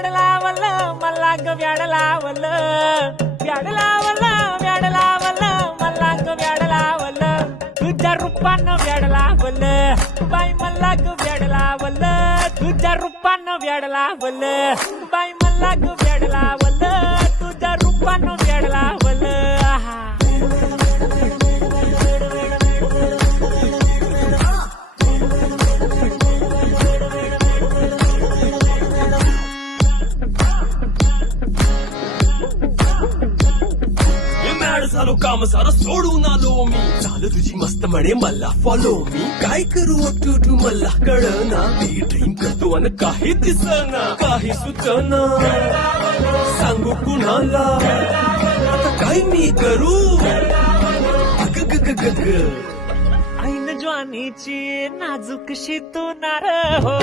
व्याड लावलं मला ग व्याड लावलं व्याड लावलं व्याड लावलं मला ग व्याड लावलं तुझ्या रूपानं व्याड लावलं बाई मला ग व्याड लावलं तुझ्या रूपानं व्याड लावलं बाई मला ग व्याड लावलं तुझ्या रूपानं व्याड लावलं आहा. झालो काम सारं सोडून आलो मी झालं तुझी मस्त म्हणे मला फॉलो मी काय करू टू मला कळना मी ड्रीम करतो आणि काही दिसना काही सुचना सांगू कुणाला आता काय मी करू ऐन ज्वानीची नाजूकशी तू नार हो